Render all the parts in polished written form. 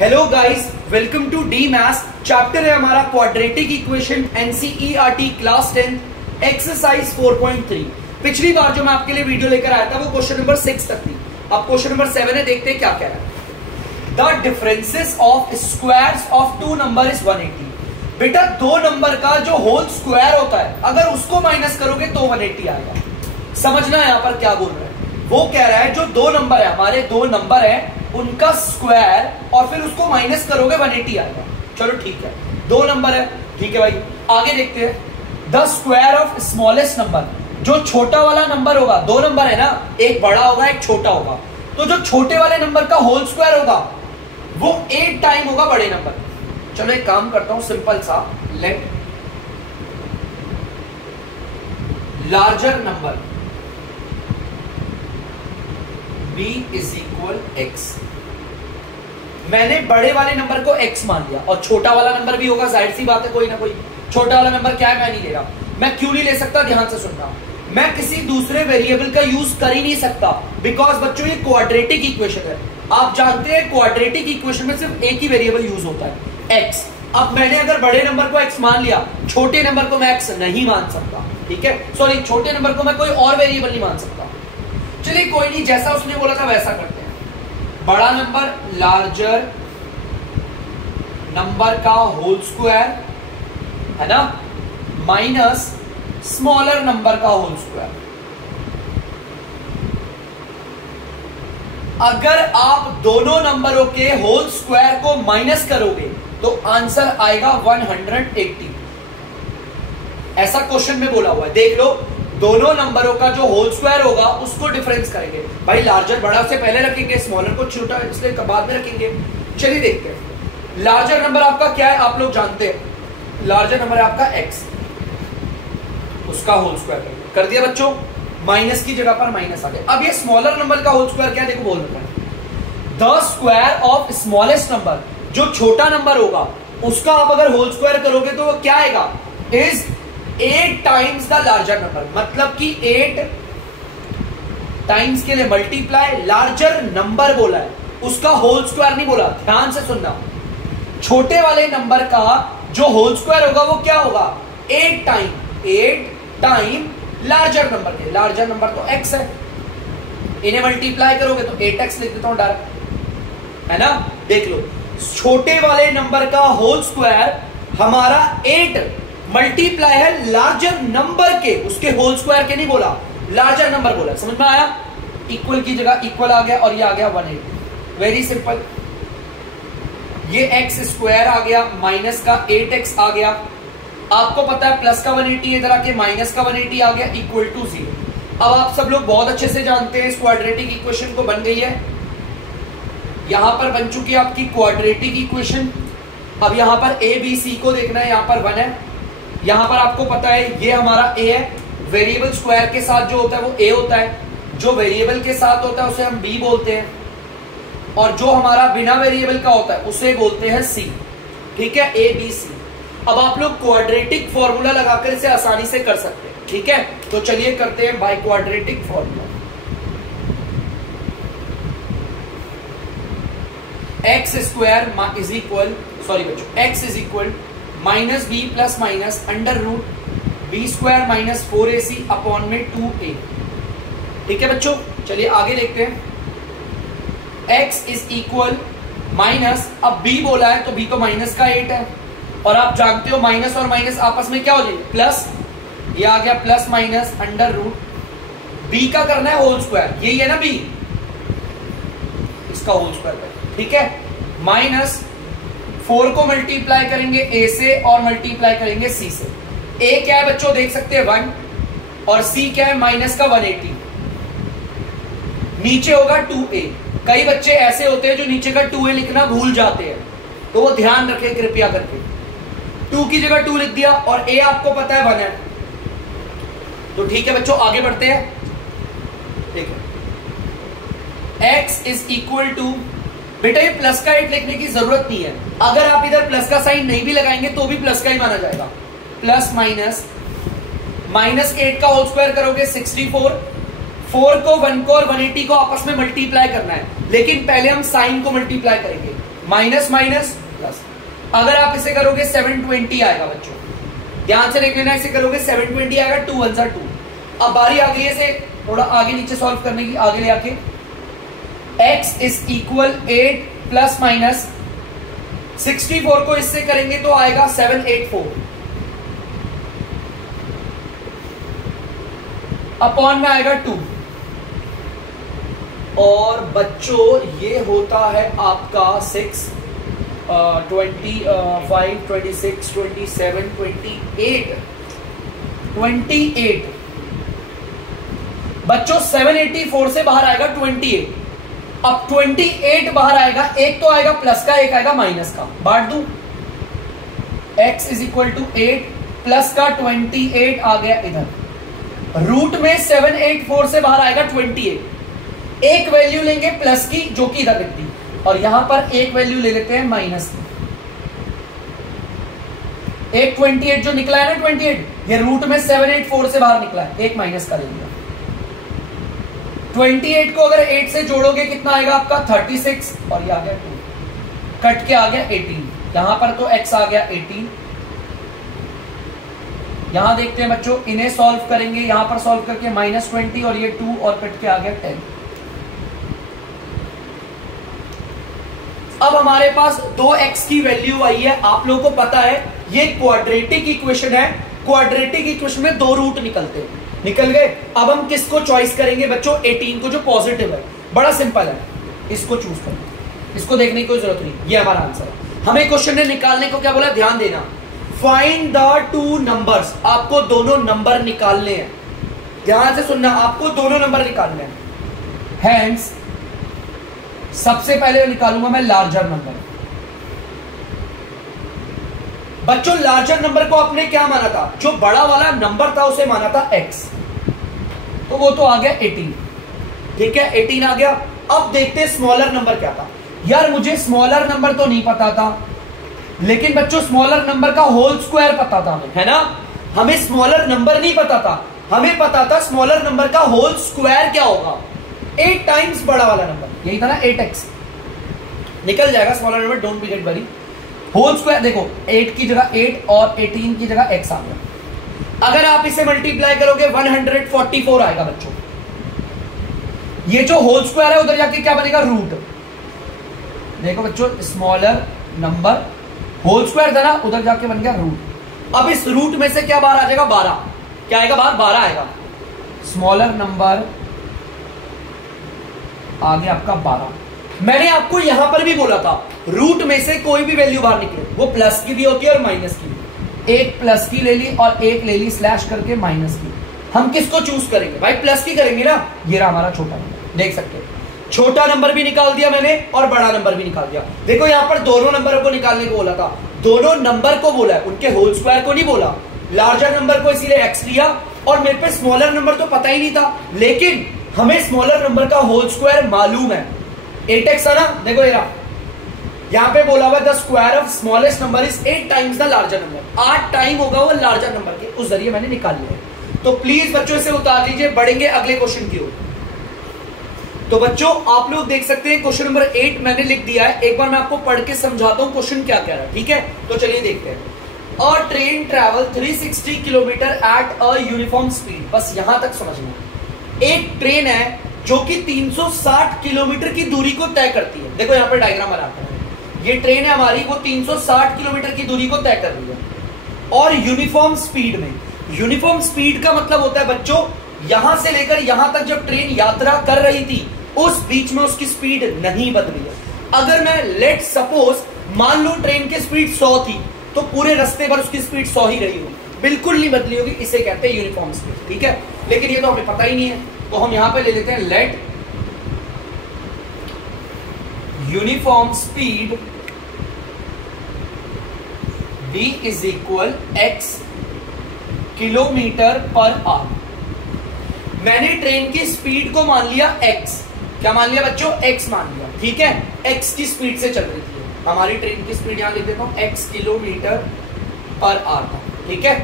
Hello guys, welcome to the maths. Chapter है हमारा quadratic equation, NCERT class 10 exercise 4.3। पिछली बार जो मैं आपके लिए वीडियो लेकर आया था वो क्वेश्चन नंबर 6 तक थी। अब क्वेश्चन नंबर 7 है, देखते हैं क्या कह रहा है। The differences of squares of two number is 180। बेटा दो नंबर का जो होल स्क्वायर होता है अगर उसको माइनस करोगे तो 180 आएगा। समझना यहां पर क्या बोल रहा है। वो कह रहा है जो दो नंबर है, हमारे दो नंबर है, उनका स्क्वायर और फिर उसको माइनस करोगे 180 आएगा। चलो ठीक है, दो नंबर है, ठीक है भाई। आगे देखते हैं। The square of smallest number, जो छोटा वाला नंबर होगा, दो नंबर है ना, एक बड़ा होगा एक छोटा होगा, तो जो छोटे वाले नंबर का होल स्क्वायर होगा वो 8 टाइम होगा बड़े नंबर। चलो एक काम करता हूं सिंपल सा, let larger number b is equal x। मैंने बड़े वाले नंबर को x मान लिया और छोटा वाला नंबर भी होगा, जाहिर सी बात है, कोई ना कोई छोटा वाला नंबर क्या है, मैं नहीं ले रहा। मैं क्यों नहीं ले सकता, ध्यान से सुनना। मैं किसी दूसरे वेरिएबल का यूज कर ही नहीं सकता, बिकॉज बच्चों ये क्वाड्रेटिक इक्वेशन है। आप जानते हैं क्वाड्रेटिक इक्वेशन में सिर्फ एक ही वेरिएबल यूज होता है, x। अब मैंने अगर बड़े नंबर को x मान लिया, छोटे नंबर को मैं x नहीं मान सकता, ठीक है। सॉरी, छोटे नंबर को मैं कोई और वेरिएबल नहीं मान सकता। चलिए कोई नहीं, जैसा उसने बोला था वैसा करते हैं। बड़ा नंबर लार्जर नंबर का होल स्क्वायर है ना, माइनस स्मॉलर नंबर का होल स्क्वायर। अगर आप दोनों नंबरों के होल स्क्वायर को माइनस करोगे तो आंसर आएगा 180। ऐसा क्वेश्चन में बोला हुआ है, देख लो। दोनों नंबरों का जो होल स्क्वायर होगा उसको डिफरेंस करेंगे। भाई लार्जर बड़ा से पहले रखेंगे, स्मॉलर को छोटा इसलिए बाद में रखेंगे। चलिए देखते हैं। लार्जर नंबर आपका क्या है, आप लोग जानते हैं। लार्जर नंबर है आपका x, उसका होल स्क्वायर कर दिया बच्चों, माइनस की जगह पर माइनस आ गया। अब ये स्मॉलर नंबर का होल स्क्वायर क्या है, देखो बोल रहा है the square of smallest number. जो छोटा नंबर होगा उसका आप अगर होल स्क्वायर करोगे तो वो क्या आएगा, is 8 times the larger number. मतलब कि 8 टाइम्स के लिए मल्टीप्लाई, लार्जर नंबर बोला है, उसका होल स्क्वायर नहीं बोला। ध्यान से सुनना, छोटे वाले नंबर का जो होल स्क्वायर होगा वो क्या होगा, 8 टाइम लार्जर नंबर के। लार्जर नंबर तो x है, इन्हें मल्टीप्लाई करोगे तो 8x लिख देता हूं डायरेक्ट, है ना। देख लो, छोटे वाले नंबर का होल स्क्वायर हमारा 8 मल्टीप्लाई है लार्जर नंबर के, उसके होल स्क्वायर के नहीं बोला, लार्जर नंबर बोला। समझ में आया। इक्वल की जगह इक्वल आ गया और ये आ गया 180। Very simple. ये x स्क्वायर आ गया, माइनस का 8x आ गया। आपको पता है प्लस का 180 इधर आके माइनस का 180 आ गया, इक्वल टू 0। अब आप सब लोग बहुत अच्छे से जानते हैं इस क्वाड्रेटिक इक्वेशन को, बन गई है, यहां पर बन चुकी है आपकी क्वाड्रेटिक इक्वेशन। अब यहां पर a b c को देखना है, यहां पर 1 है, यहां पर आपको पता है ये हमारा a है। वेरिएबल स्क्वायर के साथ जो होता है वो a होता है, जो वेरिएबल के साथ होता है उसे हम b बोलते हैं, और जो हमारा बिना वेरिएबल का होता है उसे बोलते हैं c। ठीक है, a b c। अब आप लोग क्वाड्रेटिक फॉर्मूला लगाकर इसे आसानी से कर सकते हैं, ठीक है। तो चलिए करते हैं by quadratic formula. x square is equal, sorry बच्चों, x is equal minus b plus minus under root b square minus 4ac upon में 2a। ठीक है बच्चों, चलिए आगे देखते हैं। x इज इक्वल माइनस, अब b बोला है तो b तो माइनस का 8 है, और आप जानते हो माइनस और माइनस आपस में क्या हो जाएगी, प्लस। ये आ गया plus minus under root b का करना है होल स्क्वायर, यही है ना b, इसका होल स्क्वायर, ठीक है। माइनस 4 को मल्टीप्लाई करेंगे a से और मल्टीप्लाई करेंगे c से। a क्या है बच्चों, देख सकते हैं 1, और c क्या है, माइनस का 180। नीचे होगा 2a। कई बच्चे ऐसे होते हैं जो नीचे का 2a लिखना भूल जाते हैं, तो वो ध्यान रखें कृपया करके। 2 की जगह 2 लिख दिया और a आपको पता है 1 है, तो ठीक है बच्चों आगे बढ़ते हैं। ठीक है, x इज इक्वल टू, बेटा ये प्लस का 8 लिखने की जरूरत नहीं है, अगर आप इधर प्लस का साइन नहीं भी लगाएंगे तो भी प्लस का ही माना जाएगा। प्लस माइनस, माइनस 8 का होल स्क्वायर करोगे 64, 4 को 1 को और 180 को आपस में मल्टीप्लाई करना है, लेकिन पहले हम साइन को मल्टीप्लाई करेंगे। Minus minus plus. अगर आप इसे करोगे 720 आएगा बच्चों, ध्यान से देख लेना, इसे करोगे 720 आएगा, 2 1 2। अब बारी आ गई है इसे थोड़ा आगे नीचे सॉल्व करने की, आगे ले आके x is equal 8 plus minus 64 को इससे करेंगे तो आएगा 784 अपॉन में आएगा 2। और बच्चों ये होता है आपका 6 25 26 27 28 बच्चों 784 से बाहर आएगा 28। अब 28 बाहर आएगा, एक तो आएगा प्लस का, एक आएगा माइनस का, बांट दूं। x इज इक्वल टू 8 प्लस का 28 आ गया इधर, रूट में 784 से बाहर आएगा 28। एक वैल्यू लेंगे प्लस की जो कि इधर लिखती, और यहां पर एक वैल्यू ले लेते हैं माइनस की। एक 28 जो निकला है ना 28, ये रूट में 784 से बाहर निकला है, एक माइनस का ले लिया। 28 को अगर 8 से जोड़ोगे कितना आएगा आपका 36, और ये आ गया 2, कट के आ गया 18। यहां पर तो x आ गया 18। यहां देखते हैं बच्चों, इन्हें सॉल्व करेंगे, यहां पर सॉल्व करके -20 और ये 2 और कट के आ गया 10। अब हमारे पास 2x की वैल्यू आई है। आप लोगों को पता है ये क्वाड्रेटिक इक्वेशन है, क्वाड्रेटिक इक्वेशन में 2 रूट निकलते हैं, निकल गए। अब हम किसको चॉइस करेंगे बच्चों, 18 को जो पॉजिटिव है। बड़ा सिंपल है, इसको चूज करना, इसको देखने की कोई जरूरत नहीं, ये हमारा आंसर है। हमें क्वेश्चन ने निकालने को क्या बोला, ध्यान देना, फाइंड द 2 नंबर्स। आपको दोनों नंबर निकालने हैं, ध्यान से सुनना, आपको दोनों नंबर निकालने हैं। हैंस सबसे पहले निकालूंगा मैं लार्जर नंबर। बच्चों लार्जर नंबर को आपने क्या माना था, जो बड़ा वाला नंबर था उसे माना था x, तो वो तो आ गया 18, ठीक है 18 आ गया। अब देखते हैं स्मॉलर नंबर क्या था। यार मुझे स्मॉलर नंबर तो नहीं पता था, लेकिन बच्चों स्मॉलर नंबर का होल स्क्वायर पता था हमें, है ना। हमें स्मॉलर नंबर नहीं पता था, हमें पता था स्मॉलर नंबर का होल स्क्वायर क्या होगा, 8 टाइम्स बड़ा वाला नंबर, यही था ना 8x। निकल जाएगा smaller number, don't be get worry. Whole square देखो, 8 की जगह 8 और 18 की जगह x आ गया। अगर आप इसे मल्टीप्लाई करोगे 144 आएगा बच्चों। ये जो होल स्क्वायर है उधर जाके क्या बनेगा, रूट। देखो बच्चों स्मॉलर नंबर होल स्क्वायर था ना, उधर जाके बन गया रूट। अब इस रूट में से क्या बाहर आ जाएगा, 12। क्या आएगा बाहर, 12 आएगा। स्मॉलर नंबर आ गया आपका 12। मैंने आपको यहां पर भी बोला था, रूट में से कोई भी वैल्यू बाहर निकले, वो प्लस की भी होती है और माइनस की भी। एक प्लस की ले ली और एक ले ली स्लैश करके माइनस की। हम किसको चूज करेंगे भाई, प्लस की करेंगे ना। ये रहा हमारा छोटा नंबर, देख सकते हो छोटा नंबर भी निकाल दिया मैंने और बड़ा नंबर भी निकाल दिया। देखो यहां पर दोनों नंबरों को निकालने को बोला था, दोनों नंबर को बोला है, उनके होल स्क्वायर को नहीं बोला। लार्जर नंबर को इसीलिए x लिया, और मेरे पे स्मॉलर नंबर तो पता ही नहीं था, लेकिन हमें स्मॉलर नंबर का होल स्क्वायर मालूम है, 8x है ना। देखो ये रहा, यहां पे बोला हुआ the square of smallest number is 8 times the larger number. 8 time होगा वो लार्जर नंबर के, उस जरिए मैंने निकाल लिया। तो प्लीज बच्चों इसे उतार लीजिए, बढ़ेंगे अगले क्वेश्चन की ओर। तो बच्चों आप लोग देख सकते हैं क्वेश्चन नंबर 8 मैंने लिख दिया है। एक बार मैं आपको पढ़ के समझाता हूं क्वेश्चन क्या कह रहा है, ठीक है। तो चलिए देखते हैं। अ train travel 360 kilometre at a uniform speed. बस यहां तक समझना। एक ट्रेन है जो कि 360 किलोमीटर की दूरी को तय करती है। देखो यहां पर डायग्राम बनाते हैं, ये ट्रेन है हमारी, वो 360 किलोमीटर की दूरी को तय कर रही है, और यूनिफॉर्म स्पीड में। यूनिफॉर्म स्पीड का मतलब होता है बच्चों, यहां से लेकर यहां तक जब ट्रेन यात्रा कर रही थी उस बीच में उसकी स्पीड नहीं बदली है। अगर मैं लेट सपोज मान लो ट्रेन की स्पीड 100 थी, तो पूरे रास्ते पर उसकी स्पीड 100 ही रही होगी, बिल्कुल नहीं बदली होगी। इसे कहते हैं यूनिफॉर्म स्पीड, ठीक है। लेकिन ये तो हमें पता ही नहीं है, तो हम यहां पे ले लेते हैं let uniform speed v is equal x kilometre per hour. मैंने ट्रेन की स्पीड को मान लिया x, क्या मान लिया बच्चों, x मान लिया, ठीक है। x की स्पीड से चल रही थी हमारी ट्रेन की स्पीड, यहां लिख देता हूं x किलोमीटर पर आवर, ठीक है।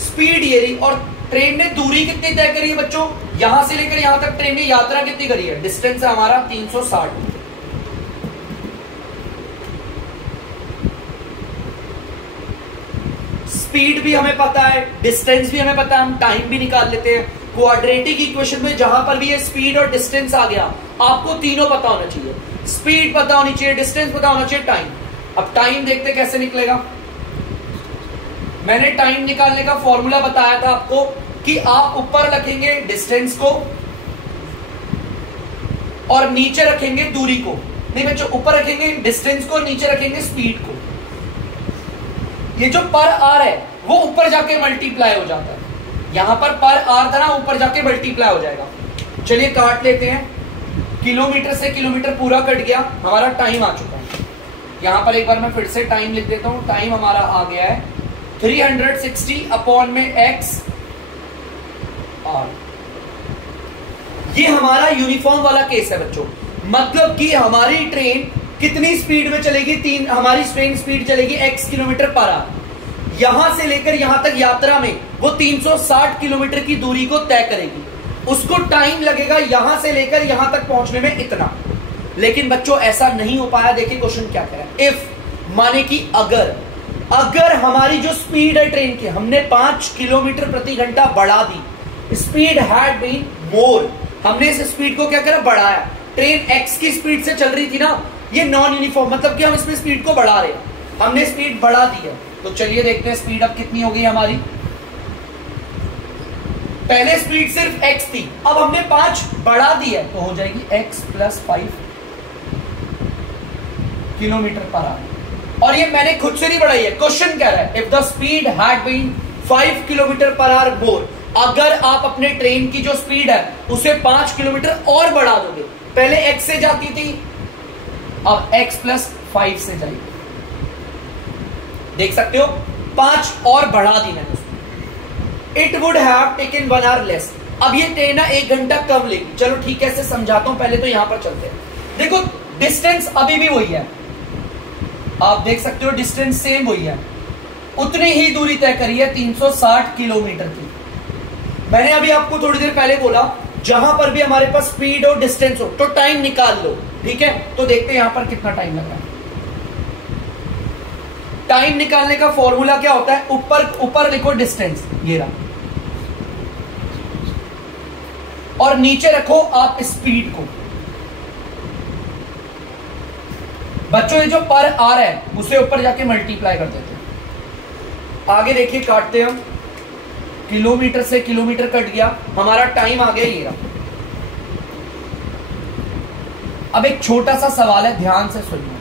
स्पीड ये रही, और ट्रेन ने दूरी कितनी तय करी है बच्चों, यहां से लेकर यहां तक ट्रेन ने यात्रा कितनी करी है, डिस्टेंस है हमारा 360। स्पीड भी हमें पता है, डिस्टेंस भी हमें पता है, हम टाइम भी निकाल लेते हैं। क्वाड्रेटिक इक्वेशन में जहां पर भी ये स्पीड और डिस्टेंस आ गया, आपको तीनों पता होना चाहिए, स्पीड पता होनी चाहिए, डिस्टेंस पता होना चाहिए, टाइम। अब टाइम देखते कैसे निकलेगा। मैंने टाइम निकालने का फॉर्मूला बताया था आपको कि आप ऊपर रखेंगे डिस्टेंस को और नीचे रखेंगे दूरी को। नहीं बच्चों, ऊपर रखेंगे डिस्टेंस को, नीचे रखेंगे स्पीड को। ये जो पर आर है वो ऊपर जाके मल्टीप्लाई हो जाता है, यहां पर आर था ना, ऊपर जाके मल्टीप्लाई हो जाएगा। चलिए काट लेते हैं, किलोमीटर से किलोमीटर पूरा कट गया, हमारा टाइम आ चुका है। यहां पर एक बार मैं फिर से टाइम लिख देता हूं, टाइम हमारा आ गया है 360 अपॉन में x r। ये हमारा यूनिफॉर्म वाला केस है बच्चों, मतलब कि हमारी ट्रेन कितनी स्पीड में चलेगी, हमारी ट्रेन स्पीड चलेगी x किलोमीटर पर आवर। यहां से लेकर यहां तक यात्रा में वो 360 किलोमीटर की दूरी को तय करेगी, उसको टाइम लगेगा यहां से लेकर यहां तक पहुंचने में इतना। लेकिन बच्चों ऐसा नहीं हो पाया। देखिए क्वेश्चन क्या कह रहा है, इफ माने कि अगर हमारी जो स्पीड है ट्रेन की, हमने 5 किलोमीटर प्रति घंटा बढ़ा दी, स्पीड हैड बीन मोर, हमने इस स्पीड को क्या करा, बढ़ाया। ट्रेन x की स्पीड से चल रही थी ना, ये नॉन यूनिफॉर्म, मतलब कि हम इसमें स्पीड को बढ़ा रहे हैं, हमने स्पीड बढ़ा दी है। तो चलिए देखते हैं स्पीड अब कितनी हो गई हमारी। पहले स्पीड सिर्फ x थी, अब हमने 5 बढ़ा दी है, तो हो जाएगी x + 5 किलोमीटर पर आवर। और ये मैंने खुद से नहीं बढ़ाई है, क्वेश्चन कह रहा है if the speed had been 5 kilometre per hour more, अगर आप अपने ट्रेन की जो स्पीड है उसे 5 किलोमीटर और बढ़ा दोगे, पहले x से जाती थी, अब x + 5 से जाएगी। देख सकते हो 5 और बढ़ा दी मैंने उसमें। It would have taken 1 hour less, अब ये ट्रेन ना 1 घंटा कम लेगी। चलो ठीक है, ऐसे समझाता हूं, पहले तो यहां पर चलते हैं। देखो डिस्टेंस अभी भी वही है, आप देख सकते हो डिस्टेंस सेम वही है, उतनी ही दूरी तय करी है 360 किलोमीटर की। मैंने अभी आपको थोड़ी देर पहले बोला जहां पर भी हमारे पास स्पीड हो डिस्टेंस हो तो टाइम निकाल लो, ठीक है। तो देखते हैं यहां पर कितना टाइम लग रहा है। टाइम निकालने का फॉर्मूला क्या होता है, ऊपर लिखो डिस्टेंस, ये रहा, और नीचे रखो आप स्पीड को। बच्चों ये जो पर आर है उसे ऊपर जाके मल्टीप्लाई कर देते हैं। आगे देखिए काटते हैं हम, किलोमीटर से किलोमीटर कट गया, हमारा टाइम आ गया ये रहा। अब एक छोटा सा सवाल है, ध्यान से सुनिए।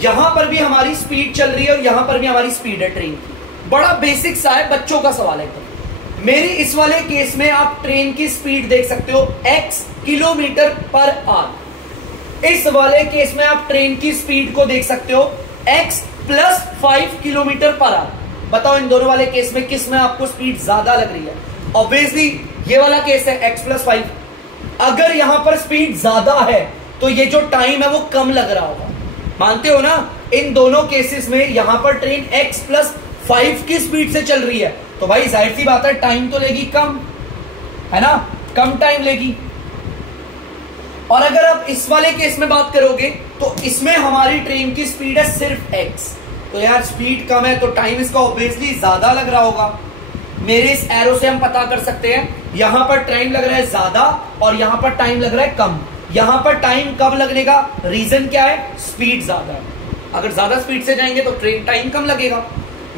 यहां पर भी हमारी स्पीड चल रही है और यहां पर भी हमारी स्पीड है ट्रेन की, बड़ा बेसिक सा है, बच्चों का सवाल है। तो मेरी इस वाले केस में आप ट्रेन की स्पीड देख सकते हो x किलोमीटर पर आवर। इस वाले केस में आप ट्रेन की स्पीड को देख सकते हो x + 5 किलोमीटर पर आवर। बताओ इन दोनों वाले केस में किस में आपको स्पीड ज्यादा लग रही है। ऑब्वियसली ये वाला केस है x + 5। अगर यहां पर स्पीड ज्यादा है तो ये जो टाइम है वो कम लग रहा होगा, मानते हो ना। इन दोनों केसेस में यहां पर ट्रेन x + 5 की स्पीड से चल रही है, तो भाई जाहिर सी बात है टाइम तो लेगी कम, है ना, कम टाइम लेगी। और अगर आप इस वाले केस में बात करोगे तो इसमें हमारी ट्रेन की स्पीड है सिर्फ x, तो यार स्पीड कम है तो टाइम इसका ऑब्वियसली ज्यादा लग रहा होगा। मेरे इस एरो से हम पता कर सकते हैं, यहां पर टाइम लग रहा है ज्यादा और यहां पर टाइम लग रहा है कम। यहां पर टाइम कम लगने का रीजन क्या है, स्पीड ज्यादा है। अगर ज्यादा स्पीड से जाएंगे तो ट्रेन टाइम कम लगेगा।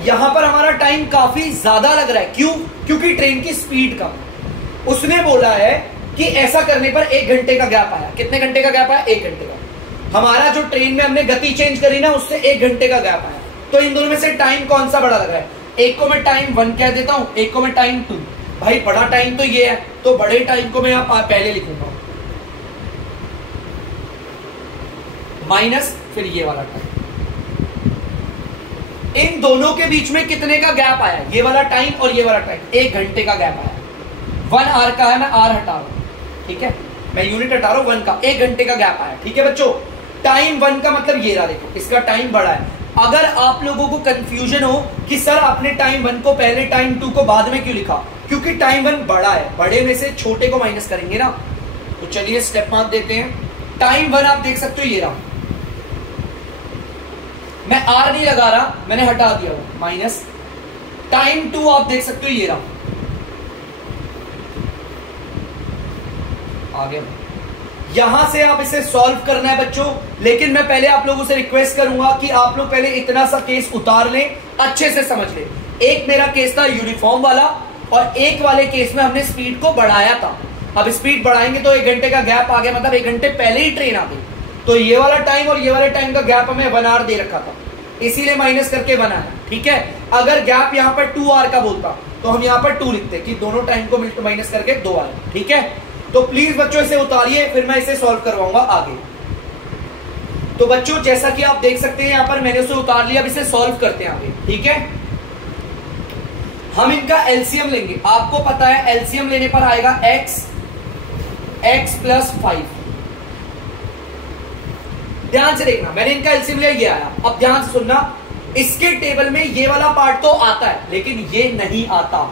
यहां पर हमारा टाइम काफी ज्यादा लग रहा है, क्यों, क्योंकि ट्रेन की स्पीड कम। उसने बोला है कि ऐसा करने पर 1 घंटे का गैप आया। कितने घंटे का गैप आया, 1 घंटे का। हमारा जो ट्रेन में हमने गति चेंज करी ना, उससे 1 घंटे का गैप आया। तो इन दोनों में से टाइम कौन सा बड़ा लग रहा है, एक को मैं टाइम 1 कह देता हूं, एक को मैं टाइम 2। भाई बड़ा टाइम तो ये है, तो बड़े टाइम को मैं यहां पहले लिखूंगा, माइनस फिर ये वाला टाइम। इन दोनों के बीच में कितने का गैप आया, ये वाला टाइम और ये वाला टाइम, 1 घंटे का गैप आया। 1 आवर का है, मैं आर हटा रहा हूं, ठीक है, मैं यूनिट हटा रहा हूं 1 का, 1 घंटे का गैप आया। ठीक है बच्चों, टाइम 1 का मतलब ये रहा, देखो इसका टाइम बड़ा है। अगर आप लोगों को कंफ्यूजन हो कि सर आपने टाइम 1 को पहले टाइम 2 को बाद में क्यों लिखा, क्योंकि टाइम 1 बड़ा है, बड़े में से छोटे को माइनस करेंगे ना। तो चलिए स्टेप मार्क देते हैं। टाइम 1 आप देख सकते हो ये रहा, मैं आर नहीं लगा रहा, मैंने हटा दिया वो माइनस टाइम 2 आप देख सकते हो ये रहा आगे। यहां से आप इसे सॉल्व करना है बच्चों, लेकिन मैं पहले आप लोगों से रिक्वेस्ट करूंगा कि आप लोग पहले इतना सा केस उतार लें, अच्छे से समझ लें। एक मेरा केस था यूनिफॉर्म वाला और एक वाले केस में हमने स्पीड को बढ़ाया था। अब स्पीड बढ़ाएंगे तो 1 घंटे का गैप आ गया, मतलब 1 घंटे पहले ही ट्रेन आ गई, तो ये वाला टाइम और ये वाले टाइम का गैप हमें 1 आवर दे रखा था, इसीलिए माइनस करके बनाया। ठीक है, अगर गैप यहां पर 2 आवर का बोलता तो हम यहां पर 2 लिखते कि दोनों टाइम को माइनस करके 2 आवर। ठीक है, तो प्लीज बच्चों इसे उतारिए, फिर मैं इसे सॉल्व करवाऊंगा आगे। तो बच्चों जैसा कि आप देख सकते हैं यहां पर मैंने उसे उतार लिया, अब इसे सॉल्व करते हैं आगे। ठीक है, हम इनका एलसीएम लेंगे। आपको पता है एलसीएम लेने पर आएगा x प्लस 5। ध्यान से देखना, मैंने इनका एलसीएम लिया, ये आया। अब ध्यान से सुनना, इसके टेबल में ये वाला पार्ट तो आता है लेकिन ये नहीं आता।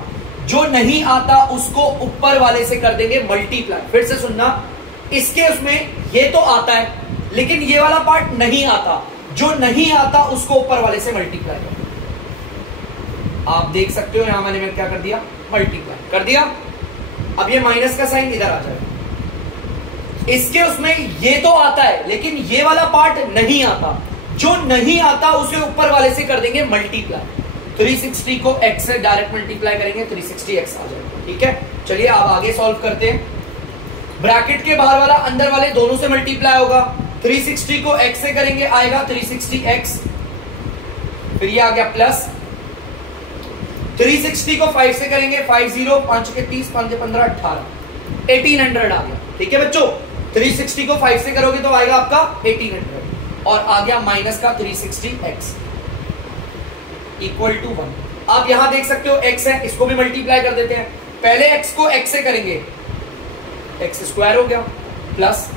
जो नहीं आता उसको ऊपर वाले से कर देंगे मल्टीप्लाई। फिर से सुनना, इसके उसमें ये तो आता है लेकिन ये वाला पार्ट नहीं आता, जो नहीं आता उसको ऊपर वाले से मल्टीप्लाई कर देंगे। आप देख सकते हो यहां मैंने क्या कर दिया, मल्टीप्लाई कर दिया। अब ये माइनस का साइन इधर आ जाएगा। इसके उसमें ये तो आता है लेकिन ये वाला पार्ट नहीं आता, जो नहीं आता उसे ऊपर वाले से कर देंगे मल्टीप्लाई। 360 को x से डायरेक्ट मल्टीप्लाई करेंगे, 360x आ जाएगा। ठीक है, चलिए आप आगे सॉल्व करते हैं। ब्रैकेट के बाहर वाला अंदर वाले दोनों से मल्टीप्लाई होगा। 360 को x से करेंगे आएगा 360x, फिर ये आ गया प्लस। 360 को 5 से करेंगे 50, 5 के 30, 5 के 15, 18, 1800 आ गया। ठीक है बच्चों, 360 को 5 से करोगे तो आएगा आपका 1800 और आ गया माइनस का 360x इक्वल टू 1। आप यहां देख सकते हो x है, इसको भी मल्टीप्लाई कर देते हैं। पहले x को x से करेंगे, x स्क्वायर हो गया, प्लस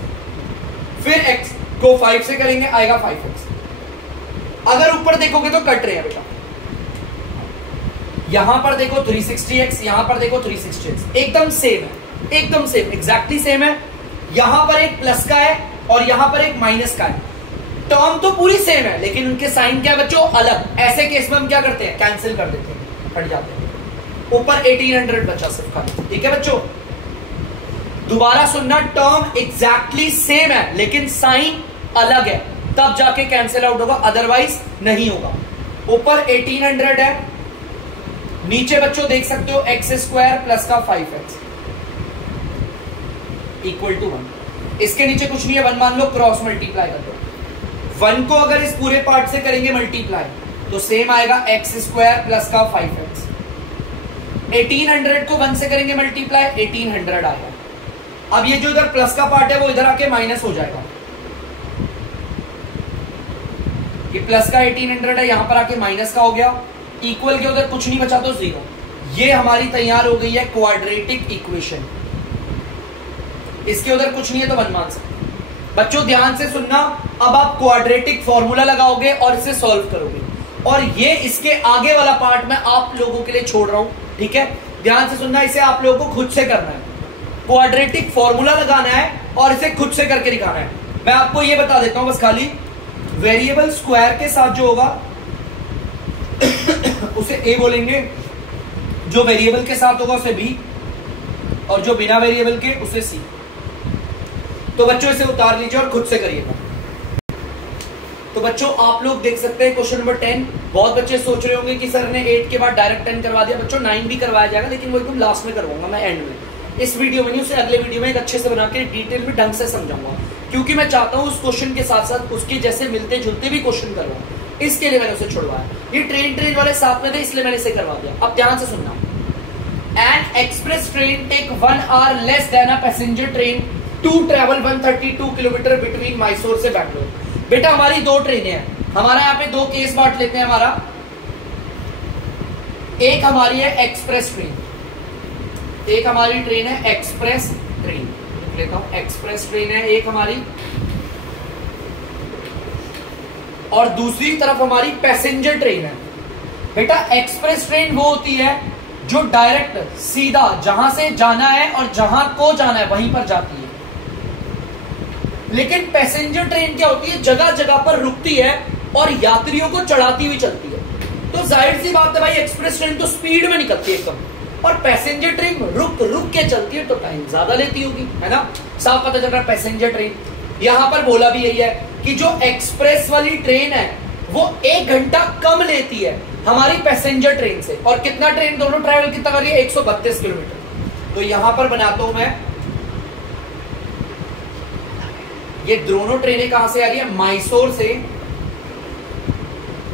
फिर x को 5 से करेंगे आएगा 5x। अगर ऊपर देखोगे तो कट रहे हैं बेटा, यहां पर देखो 360x, यहां पर देखो 360x, एकदम सेम है, एकदम सेम, एग्जैक्टली सेम है। यहां पर एक प्लस का है और यहां पर एक माइनस का है। टर्म तो पूरी सेम है लेकिन उनके साइन क्या बच्चों अलग। ऐसे केस में हम क्या करते हैं, कैंसिल कर देते हैं, हट जाते हैं। ऊपर 1800 बचा सिर्फ खाली। ठीक है बच्चों, दोबारा सुनना, टर्म एग्जैक्टली सेम है लेकिन साइन अलग है, तब जाके कैंसिल आउट होगा, अदरवाइज नहीं होगा। ऊपर 1800 है, नीचे बच्चों देख सकते हो x स्क्वायर प्लस का 5x इक्वल टू 1। इसके नीचे कुछ नहीं है, 1 मान लो, क्रॉस मल्टीप्लाई कर दो। 1 को अगर इस पूरे पार्ट से करेंगे मल्टीप्लाई तो सेम आएगा x स्क्वायर प्लस का 5x। 1800 को 1 से करेंगे मल्टीप्लाई, 1800 आएगा। अब ये जो इधर प्लस का पार्ट है वो इधर आके माइनस हो जाएगा। ये प्लस का 1800 है, यहां पर आके माइनस का हो गया, इक्वल के उधर कुछ नहीं बचा तो 0। ये हमारी तैयार हो गई है क्वाड्रेटिक इक्वेशन। इसके उधर कुछ नहीं है तो 1 मान सकते। बच्चों ध्यान से सुनना, अब आप क्वाड्रेटिक फॉर्मूला लगाओगे और इसे सॉल्व करोगे, और ये इसके आगे वाला पार्ट मैं आप लोगों के लिए छोड़ रहा हूं। ठीक है, ध्यान से सुनना, इसे आप लोगों को खुद से करना है। क्वाड्रेटिक फॉर्मूला लगाना है और इसे खुद से करके दिखाना है। मैं आपको ये बता देता हूं बस, खाली वेरिएबल स्क्वायर के साथ जो होगा उसे ए बोलेंगे, जो वेरिएबल के साथ होगा उसे बी, और जो बिना वेरिएबल के उसे सी। तो बच्चों इसे उतार लीजिए और खुद से करिएगा। तो बच्चों आप लोग देख सकते हैं क्वेश्चन नंबर 10। बहुत बच्चे सोच रहे होंगे कि सर ने 8 के बाद डायरेक्ट 10 करवा दिया। बच्चों 9 भी करवाया जाएगा लेकिन वो एकदम लास्ट में करवाऊंगा मैं, एंड में। इस वीडियो में नहीं, उसे अगले वीडियो में एक अच्छे से बना के डिटेल में ढंग से समझाऊंगा, क्योंकि मैं चाहता हूं उस क्वेश्चन के साथ साथ उसके जैसे मिलते जुलते भी क्वेश्चन करवाऊं। इसके लिए मैंने उसे छुड़वाया। ये ट्रेन वाले साथ में थे इसलिए मैंने इसे करवा दिया। अब ध्यान से सुनना, an express train take 1 hour less than a passenger train to travel 132 kilometre between Mysore से बैंगलोर। बेटा हमारी 2 ट्रेनें हैं, हमारा यहाँ पे 2 केस बांट लेते हैं। हमारा एक हमारी है एक्सप्रेस ट्रेन, एक हमारी ट्रेन है एक्सप्रेस ट्रेन, लिख लेता हूं, एक्सप्रेस ट्रेन है एक हमारी, और दूसरी तरफ हमारी पैसेंजर ट्रेन है। बेटा एक्सप्रेस ट्रेन वो होती है जो डायरेक्ट सीधा जहां से जाना है और जहां को जाना है वहीं पर जाती है। लेकिन पैसेंजर ट्रेन क्या होती है, जगह जगह पर रुकती है और यात्रियों को चढ़ाती हुई चलती है। तो जाहिर सी बात है भाई, एक्सप्रेस ट्रेन तो स्पीड में निकलती है एकदम, और पैसेंजर ट्रेन रुक रुक के चलती है तो टाइम ज्यादा लेती होगी, है ना। साफ पता चल रहा है पैसेंजर ट्रेन। यहां पर बोला भी यही है कि जो एक्सप्रेस वाली ट्रेन है वो 1 घंटा कम लेती है हमारी पैसेंजर ट्रेन से। और कितना ट्रेन दोनों ट्रैवल कितना कर रही है? 132 किलोमीटर। तो यहां पर बनाता हूं मैं, ये दोनों ट्रेनें कहां से आ रही है? मैसूर से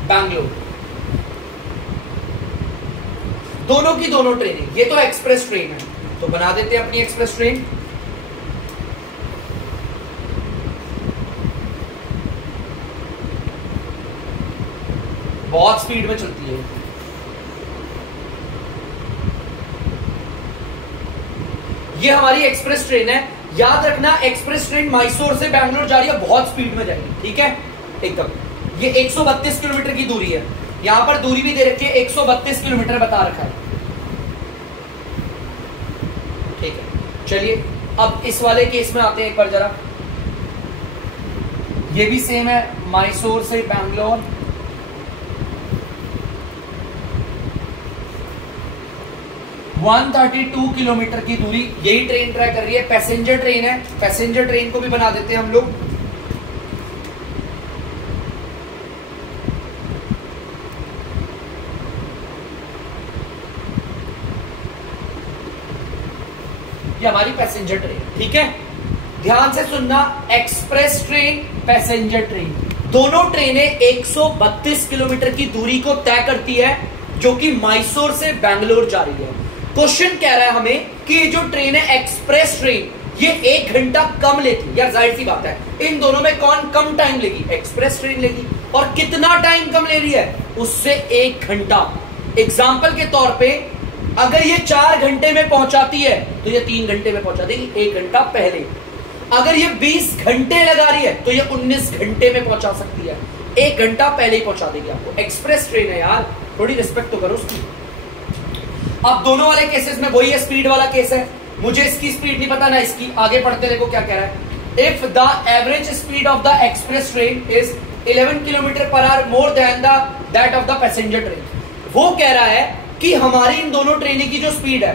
बैंगलोर, दोनों की दोनों ट्रेनें। ये तो एक्सप्रेस ट्रेन है, तो बना देते हैं अपनी एक्सप्रेस ट्रेन। बहुत स्पीड में चलती है। ये हमारी एक्सप्रेस ट्रेन है। याद रखना, एक्सप्रेस ट्रेन मैसूर से बैंगलोर जा रही है, बहुत स्पीड में जाएगी, ठीक है एकदम। ये 132 किलोमीटर की दूरी है, यहां पर दूरी भी दे रखी है, 132 किलोमीटर बता रखा है, ठीक है। चलिए अब इस वाले केस में आते हैं एक बार जरा। ये भी सेम है, मैसूर से बैंगलोर, वन 132 किलोमीटर की दूरी यही ट्रेन ट्रैक कर रही है। पैसेंजर ट्रेन है, पैसेंजर ट्रेन को भी बना देते हैं हम लोग। ये हमारी पैसेंजर ट्रेन, ठीक है। ध्यान से सुनना, एक्सप्रेस ट्रेन, पैसेंजर ट्रेन, दोनों ट्रेनें 132 किलोमीटर की दूरी को तय करती है, जो कि मैसूर से बैंगलोर जा रही है। क्वेश्चन कह रहा है हमें कि ये जो ट्रेन है एक्सप्रेस ट्रेन, ये 1 घंटा कम लेती। यार जाहिर सी बात है, इन दोनों में कौन कम टाइम लेगी? एक्सप्रेस ट्रेन लेगी। और कितना टाइम कम ले रही है? उससे 1 घंटा। एग्जाम्पल के तौर पे अगर ये 4 घंटे में पहुंचाती है तो ये 3 घंटे में पहुंचा देगी, 1 घंटा पहले। अगर ये 20 घंटे लगा रही है तो ये 19 घंटे में पहुंचा सकती है, 1 घंटा पहले ही पहुंचा देगी आपको। एक्सप्रेस ट्रेन है यार, थोड़ी रिस्पेक्ट तो करो उसकी। अब दोनों वाले केसेस में वही है, स्पीड वाला केस है। मुझे इसकी स्पीड नहीं पता ना इसकी, आगे पढ़ते देखो क्या कह रहा है। If the average speed of the express train is 11 kilometre per hour more than that of the passenger train. वो कह रहा है कि हमारी इन दोनों ट्रेन की जो स्पीड है,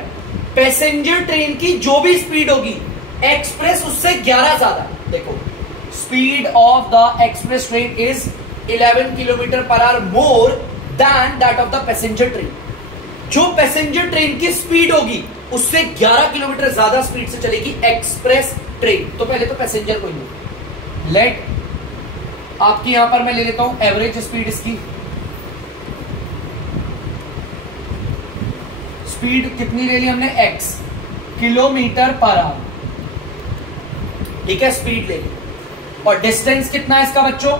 पैसेंजर ट्रेन की जो भी स्पीड होगी एक्सप्रेस उससे 11 ज्यादा। देखो, speed of the express train is 11 kilometre per hour more than that of the passenger train. जो पैसेंजर ट्रेन की स्पीड होगी उससे 11 किलोमीटर ज्यादा स्पीड से चलेगी एक्सप्रेस ट्रेन। तो पहले तो पैसेंजर को ही लेट, आपकी यहां पर मैं ले लेता हूं एवरेज स्पीड। इसकी स्पीड कितनी ले ली हमने? x किलोमीटर पर आवर, ठीक है, स्पीड ले ली। और डिस्टेंस कितना है इसका बच्चों?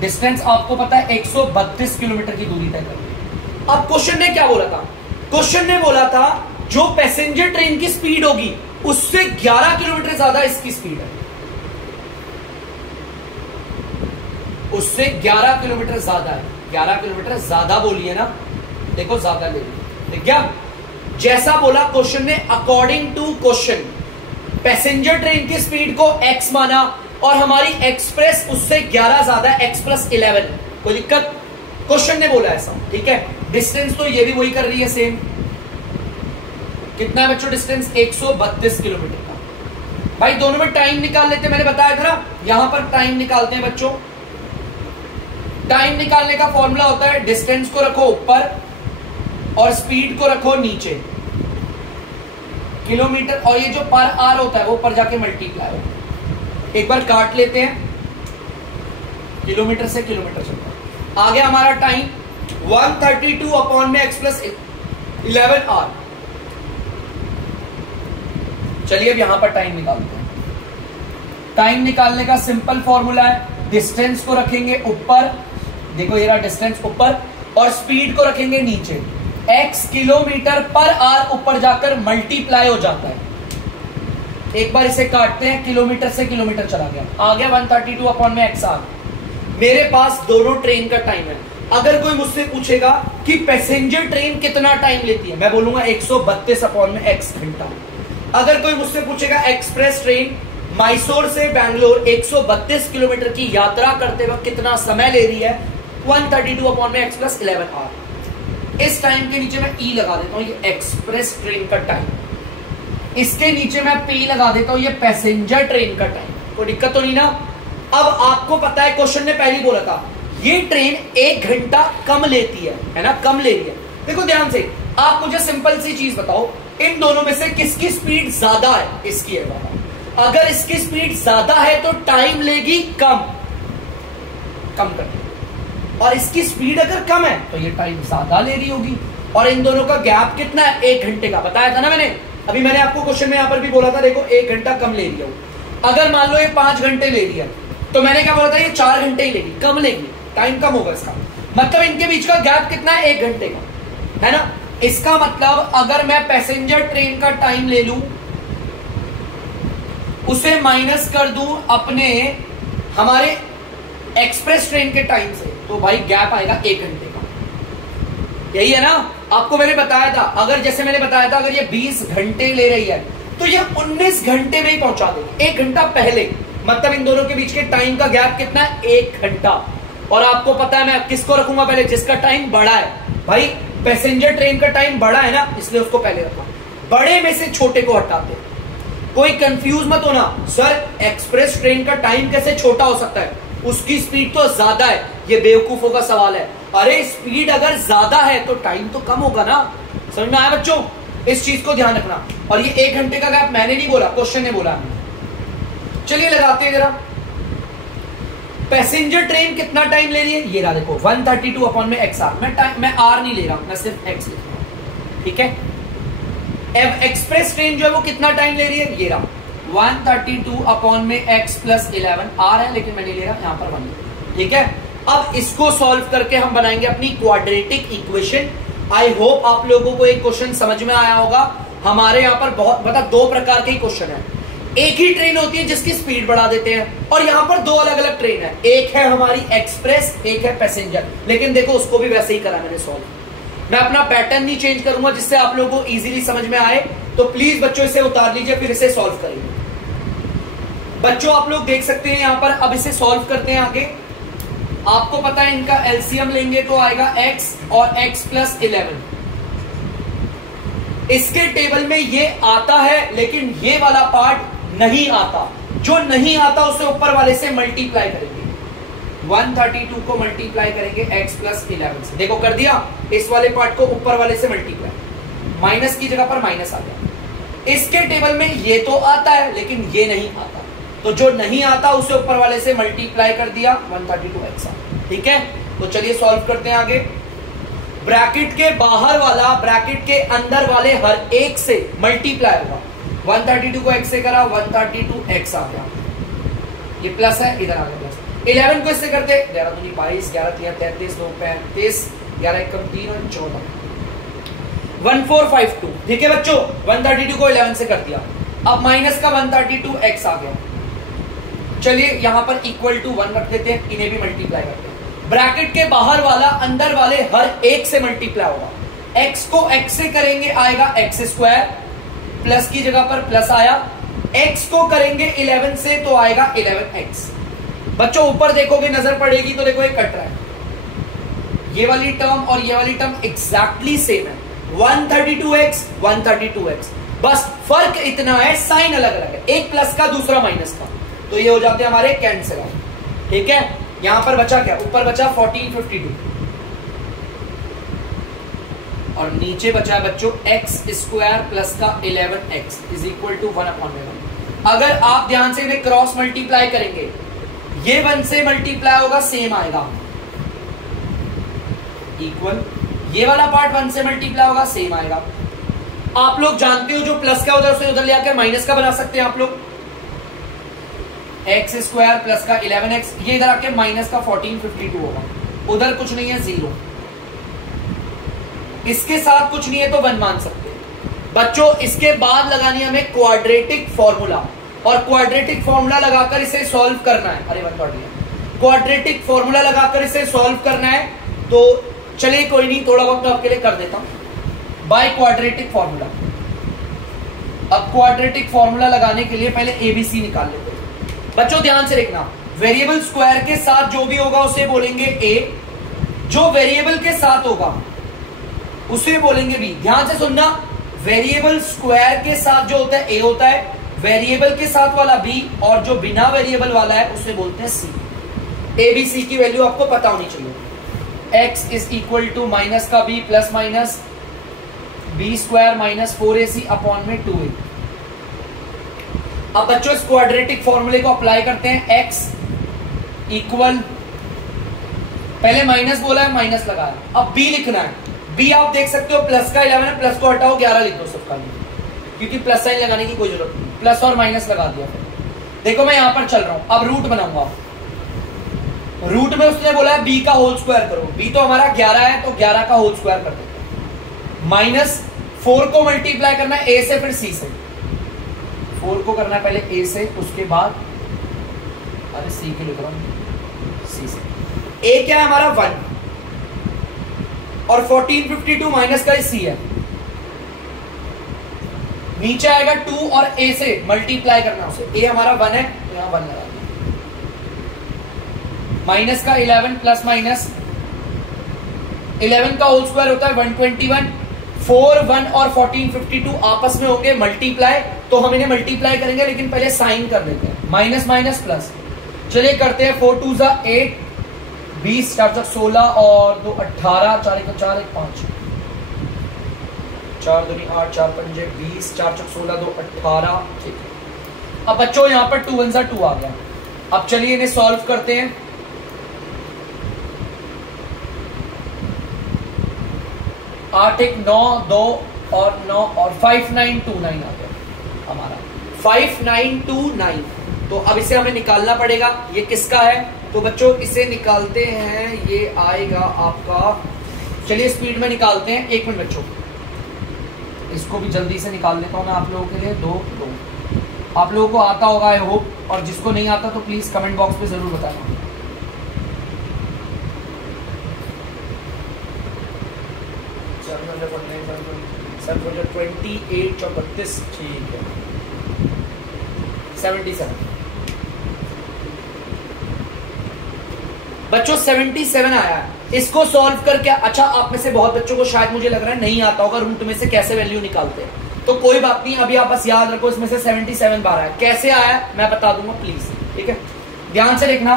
डिस्टेंस आपको पता है 132 किलोमीटर की दूरी तय कर। अब क्वेश्चन ने क्या बोला था? क्वेश्चन ने बोला था जो पैसेंजर ट्रेन की स्पीड होगी उससे 11 किलोमीटर ज्यादा इसकी स्पीड है, उससे 11 किलोमीटर ज्यादा है। 11 किलोमीटर ज्यादा बोली है ना, देखो ज्यादा ले ली, ठीक है। जैसा बोला क्वेश्चन ने, according to question passenger train की स्पीड को x माना और हमारी एक्सप्रेस उससे 11 ज्यादा, x + 11। कोई दिक्कत? क्वेश्चन ने बोला ऐसा, ठीक है। डिस्टेंस तो ये भी वही कर रही है सेम। कितना है बच्चों डिस्टेंस? 132 किलोमीटर का। भाई दोनों में टाइम निकाल लेते हैं, मैंने बताया था ना, यहां पर टाइम निकालते हैं बच्चों। टाइम निकालने का फॉर्मूला होता है, डिस्टेंस को रखो ऊपर और स्पीड को रखो नीचे, किलोमीटर, और ये जो पर आवर होता है वो ऊपर जाके मल्टीप्लाई हो। एक बार काट लेते हैं, किलोमीटर से किलोमीटर चलता है। आ गया हमारा टाइम 132 अपॉन में x + 11 आवर। चलिए अब यहां पर टाइम निकालते हैं। टाइम निकालने का सिंपल फॉर्मूला है, डिस्टेंस को रखेंगे ऊपर, देखो ये रहा डिस्टेंस ऊपर, और स्पीड को रखेंगे नीचे। x किलोमीटर पर आवर ऊपर जाकर मल्टीप्लाई हो जाता है। एक बार इसे काटते हैं, किलोमीटर से किलोमीटर चला गया, आ गया 132 अपॉन में x आवर। मेरे पास दोनों ट्रेन का टाइम है। अगर कोई मुझसे पूछेगा कि पैसेंजर ट्रेन कितना टाइम लेती है, मैं बोलूंगा 132 अपॉन में x घंटा। अगर कोई मुझसे पूछेगा एक्सप्रेस ट्रेन मैसूर से बैंगलोर 132 किलोमीटर की यात्रा करते वक्त कितना समय ले रही है? 132 अपॉन में x प्लस 11 आर। इस टाइम के नीचे मैं ई लगा देता हूं, ये एक्सप्रेस ट्रेन का टाइम। इसके नीचे मैं पी लगा देता हूं, ये पैसेंजर ट्रेन का टाइम। कोई दिक्कत तो नहीं ना? अब आपको पता है क्वेश्चन ने पहले बोला था ये ट्रेन 1 घंटा कम लेती है ना, कम ले रही है। देखो ध्यान से, आप मुझे सिंपल सी चीज बताओ, इन दोनों में से किसकी स्पीड ज्यादा है? इसकी है बाबा। अगर इसकी स्पीड ज्यादा है तो टाइम लेगी कम करके, और इसकी स्पीड अगर कम है तो ये टाइम ज्यादा ले रही होगी। और इन दोनों का गैप कितना है? 1 घंटे का। बताया था ना मैंने, अभी मैंने आपको क्वेश्चन में यहां पर भी बोला था, देखो 1 घंटा कम ले रही है। अगर मान लो ये 5 घंटे ले रही है तो मैंने क्या बोला था? ये 4 घंटे ही लेगी, कम लेगी, टाइम कम होगा इसका। मतलब इनके बीच का गैप कितना है? 1 घंटे का, है ना। इसका मतलब अगर मैं पैसेंजर ट्रेन का टाइम ले लूं, उसे माइनस कर दूं अपने हमारे एक्सप्रेस ट्रेन के टाइम से, तो भाई गैप आएगा 1 घंटे का। यही है ना, आपको मैंने बताया था। अगर जैसे मैंने बताया था, अगर ये 20 घंटे ले रही है तो ये 19 घंटे में ही पहुंचा देगी, 1 घंटा पहले। मतलब इन दोनों के बीच के टाइम का गैप कितना है? 1 घंटा। और आपको पता है मैं किसको रखूंगा पहले? जिसका टाइम बड़ा है। भाई पैसेंजर ट्रेन का टाइम बड़ा है ना, इसलिए उसको पहले रखा। बड़े में से छोटे को हटाते। कोई कंफ्यूज मत होना, सर एक्सप्रेस ट्रेन का टाइम कैसे छोटा हो सकता है? उसकी स्पीड तो ज्यादा है। ये बेवकूफों का सवाल है। अरे स्पीड अगर ज्यादा है तो टाइम तो कम होगा ना। समझ में आया बच्चों? इस चीज को ध्यान रखना। और ये 1 घंटे का गैप मैंने नहीं बोला, क्वेश्चन ने बोला। चलिए लगाते हैं जरा। पैसेंजर ट्रेन कितना टाइम ले रही है? ये रहा देखो 132 अपॉन में एक्स आर। मैं आर नहीं ले रहा हूं, मैं सिर्फ एक्स लिख रहा हूं, ठीक है। एक्सप्रेस ट्रेन जो है वो कितना टाइम ले रही है? ये रहा 132 अपॉन में एक्स प्लस 11 आर है, लेकिन मैं नहीं ले रहा, यहां पर 1, ठीक है। अब इसको सॉल्व करके हम बनाएंगे अपनी क्वाड्रेटिक इक्वेशन। आई होप आप लोगों को एक क्वेश्चन समझ में आया होगा। हमारे यहां पर बहुत मतलब 2 प्रकार के क्वेश्चन है। एक ही ट्रेन होती है जिसकी स्पीड बढ़ा देते हैं, और यहां पर 2 अलग अलग ट्रेन है। एक है हमारी एक्सप्रेस, एक है पैसेंजर। लेकिन देखो उसको भी वैसे ही करा मैंने सॉल्व। मैं अपना पैटर्न नहीं चेंज करूंगा, जिससे आप लोगों को इजीली समझ में आए। तो प्लीज बच्चों इसे उतार लीजिए, फिर इसे सॉल्व करेंगे। बच्चों आप लोग देख सकते हैं यहां पर। अब इसे सॉल्व करते हैं आगे। आपको पता है इनका एलसीएम लेंगे तो आएगा x और x प्लस 11। इसके टेबल में ये आता है, लेकिन ये वाला पार्ट नहीं आता। जो नहीं आता उसे ऊपर वाले से मल्टीप्लाई करेंगे। 132 को मल्टीप्लाई करेंगे x प्लस 11 से। देखो कर दिया। इस वाले पार्ट को ऊपर वाले से मल्टीप्लाई, माइनस की जगह पर माइनस आ गया। इसके टेबल में ये तो आता है, लेकिन ये नहीं आता। तो जो नहीं आता उसे ऊपर वाले से मल्टीप्लाई कर दिया, 132x। ठीक है, तो चलिए सॉल्व करते हैं आगे। ब्रैकेट के बाहर वाला ब्रैकेट के अंदर वाले हर एक से मल्टीप्लाई होगा। 132 को x से करा, 132x आ गया। ये प्लस है, इधर आ गया प्लस। 11 को इससे करते 11 दूनी 22, 11 3 33, 2 35, 11 1 3 और 14, 1452। ठीक है बच्चों, 132 को 11 से कर दिया। अब माइनस का 132x आ गया। चलिए यहां पर इक्वल टू 1 रख देते हैं, इन्हें भी मल्टीप्लाई करते हैं। ब्रैकेट के बाहर वाला अंदर वाले हर एक से मल्टीप्लाई होगा। x को x से करेंगे आएगा x स्क्वायर, प्लस की जगह पर प्लस आया। x को करेंगे 11 से तो आएगा 11x। बच्चों ऊपर देखोगे नजर पड़ेगी तो देखो ये कट रहा है। ये वाली टर्म और ये वाली टर्म एग्जैक्टली सेम है, 132x 132x। बस फर्क इतना है साइन अलग अलग है, एक प्लस का दूसरा माइनस का। तो ये हो जाते हैं हमारे कैंसिल आउट। ठीक है, यहां पर बचा क्या? ऊपर बचा 1452 और नीचे बचा बच्चों x स्क्वायर प्लस का 11x इज इक्वल टू 1/1। अगर आप ध्यान से इन्हें क्रॉस मल्टीप्लाई करेंगे, ये 1 से मल्टीप्लाई होगा सेम आएगा, इक्वल। ये वाला पार्ट 1 से मल्टीप्लाई होगा सेम आएगा। आप लोग जानते हो जो प्लस का उधर से उधर ले आकर माइनस का बना सकते हैं आप लोग। x स्क्वायर प्लस का 11x, ये इधर आके माइनस का 1452 होगा। उधर कुछ नहीं है, 0। इसके साथ कुछ नहीं है तो 1 मान सकते हैं। बच्चों इसके बाद लगानी है हमें क्वाड्रेटिक फॉर्मूला, और क्वाड्रेटिक फॉर्मूला लगाकर इसे सॉल्व करना है। अरे 1 पढ़ लिया। क्वाड्रेटिक फॉर्मूला लगाकर इसे सॉल्व करना है। तो चलिए कोई नहीं, थोड़ा वक्त आपके लिए कर देता हूं। बाय क्वाड्रेटिक फॉर्मूला अब क्वाड्रेटिक फॉर्मूला लगाने के लिए पहले एबीसी निकाल लेते हैं। बच्चों ध्यान से देखना, वेरिएबल स्क्वायर के साथ जो भी होगा उसे बोलेंगे ए, जो वेरिएबल के साथ होगा उसे बोलेंगे बी। ध्यान से सुनना, वेरिएबल स्क्वायर के साथ जो होता है ए होता है, वेरिएबल के साथ वाला बी, और जो बिना वेरिएबल वाला है उसे बोलते हैं सी। एबीसी की वैल्यू आपको पता होनी चाहिए। x is equal to minus का b plus minus b square minus 4ac upon में 2a। अब बच्चों इस क्वाड्रेटिक फॉर्मूले को अप्लाई करते हैं। x इक्वल, पहले माइनस बोला है, माइनस लगाया, अब b लिखना है। b आप देख सकते हो प्लस का 11 है, प्लस को हटाओ 11 लिख दो सबका, क्योंकि प्लस साइन लगाने की कोई जरूरत नहीं, प्लस और माइनस लगा दिया। फिर देखो मैं यहां पर चल रहा हूं, अब रूट बनाऊंगा। रूट में उसने बोला है b का होल स्क्वायर करो, b तो हमारा 11 है, तो 11 का होल स्क्वायर कर देते हैं। माइनस 4 को मल्टीप्लाई करना है a से, फिर c से। 4 को करना है पहले a से, उसके बाद अरे c के लिख रहा हूं, c से। a क्या है हमारा 1, और 1452 माइनस का c है, नीचे आएगा 2 और a से मल्टीप्लाई करना उसे। a हमारा 1 है, तो यहां 1 लगा दिया। माइनस का 11 प्लस माइनस 11 का होल स्क्वायर होता है 121। 4, 1 और 1452 आपस में होंगे मल्टीप्लाई, तो हम इन्हें मल्टीप्लाई करेंगे, लेकिन पहले साइन कर देते हैं। माइनस माइनस प्लस, चलिए करते हैं। 4 2 8, 20 4 16 और 2 18, 4 1 4 1 5, 4 2 8 4 5 20, 4 16 2 18। ठीक है, अब बच्चों यहां पर 2 1 2 आ गया। अब चलिए इन्हें सॉल्व करते हैं। 8 1 9 2 और 9 और 5929 आ गया हमारा 5929। तो अब इसे हमें निकालना पड़ेगा, ये किसका है? तो बच्चों इसे निकालते हैं, ये आएगा आपका, चलिए स्पीड में निकालते हैं। 1 मिनट बच्चों, इसको भी जल्दी से निकाल देता हूं मैं आप लोगों के लिए। 2 2 आप लोगों को आता होगा आई होप, और जिसको नहीं आता तो प्लीज कमेंट बॉक्स पे जरूर बताना। 28 और 32, ठीक है 77 बच्चों 77 आया है। इसको सॉल्व करके, अच्छा आप में से बहुत बच्चों को शायद मुझे लग रहा है नहीं आता होगा रूट में से कैसे वैल्यू निकालते हैं, तो कोई बात नहीं, अभी आप बस याद रखो इसमें से 77 बार आया। कैसे आया मैं बता दूंगा प्लीज, ठीक है ध्यान से देखना।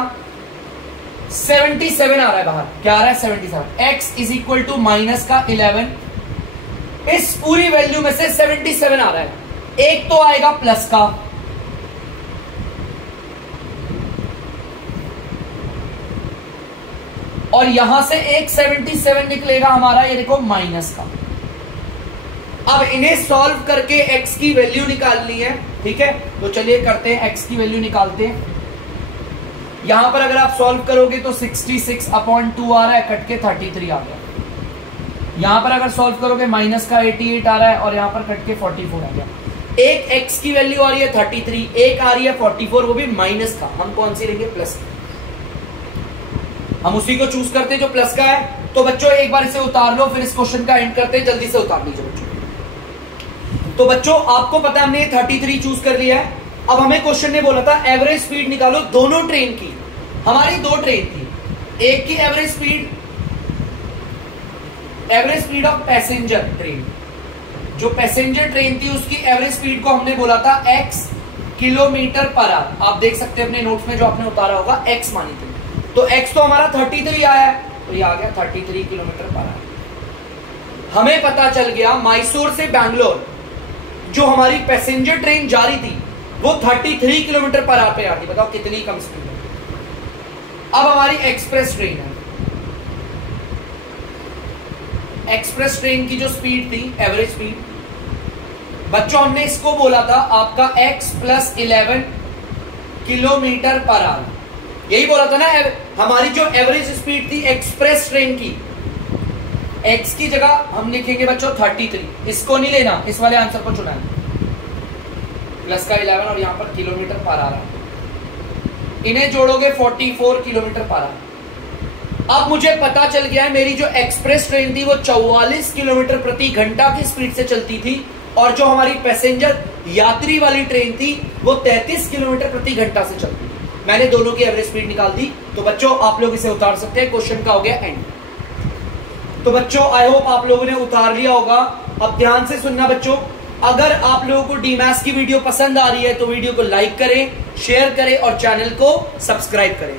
77 आ रहा है बाहर, क्या आ रहा है 77। x is equal to minus का 11, इस पूरी वैल्यू में से 77 आ रहा है। एक तो आएगा प्लस का, और यहां से एक 77 निकलेगा हमारा, ये देखो माइनस का। अब इन्हें सॉल्व करके x की वैल्यू निकालनी है, ठीक है तो चलिए करते हैं, x की वैल्यू निकालते हैं। यहां पर अगर आप सॉल्व करोगे तो 66/2 आ रहा है, कट के 33 आ गया। यहां पर अगर सॉल्व करोगे माइनस का 88 आ रहा है, और यहां पर कट के 44 आ गया। एक x की वैल्यू आ रही है 33, एक आ रही है 44, वो भी माइनस का। हम कौन सी लेंगे? प्लस का। हम उसी को चूज करते हैं जो प्लस का है। तो बच्चों एक बार इसे उतार लो, फिर इस क्वेश्चन का एंड करते हैं, जल्दी से उतार लीजिए बच्चों। तो बच्चों आपको पता है हमने 33 चूज कर लिया है। अब हमें क्वेश्चन ने बोला था एवरेज स्पीड निकालो दोनों ट्रेन की। हमारी 2 ट्रेन थी, एक की average speed of passenger train, जो पैसेंजर ट्रेन थी उसकी एवरेज स्पीड को हमने बोला था x किलोमीटर पर आवर। आप देख सकते हैं अपने नोट्स में जो आपने उतारा होगा, x मानी थी। तो x तो हमारा 33 आया है, तो ये आ गया 33 किलोमीटर पर आवर। हमें पता चल गया मैसूर से बैंगलोर जो हमारी पैसेंजर ट्रेन जा रही थी वो 33 किलोमीटर पर आवर पे आती। बताओ कितनी कम स्पीड है। अब हमारी एक्सप्रेस ट्रेन है, एक्सप्रेस ट्रेन की जो स्पीड थी एवरेज स्पीड, बच्चों हमने इसको बोला था आपका x + 11 किलोमीटर पर आवर। यही बोला था ना, हमारी जो एवरेज स्पीड थी एक्सप्रेस ट्रेन की, x की जगह हम लिखेंगे बच्चों 33। इसको नहीं लेना, इस वाले आंसर को चुना है, प्लस का 11 और यहां पर किलोमीटर पर आवर। इन्हें जोड़ोगे 44 किलोमीटर पर आवर। अब मुझे पता चल गया है मेरी जो एक्सप्रेस ट्रेन थी वो 44 किलोमीटर प्रति घंटा की स्पीड से चलती थी, और जो हमारी पैसेंजर यात्री वाली ट्रेन थी वो 33 किलोमीटर प्रति घंटा से चलती। मैंने दोनों की एवरेज स्पीड निकाल दी। तो बच्चों आप लोग इसे उतार सकते हैं। क्वेश्चन का हो गया एंड। तो बच्चों आई होप आप लोगों ने उतार लिया होगा। अब ध्यान से सुनना बच्चों, अगर आप लोगों को डीमैथ्स की वीडियो पसंद आ रही है तो वीडियो को लाइक करें, शेयर करें और चैनल को सब्सक्राइब करें।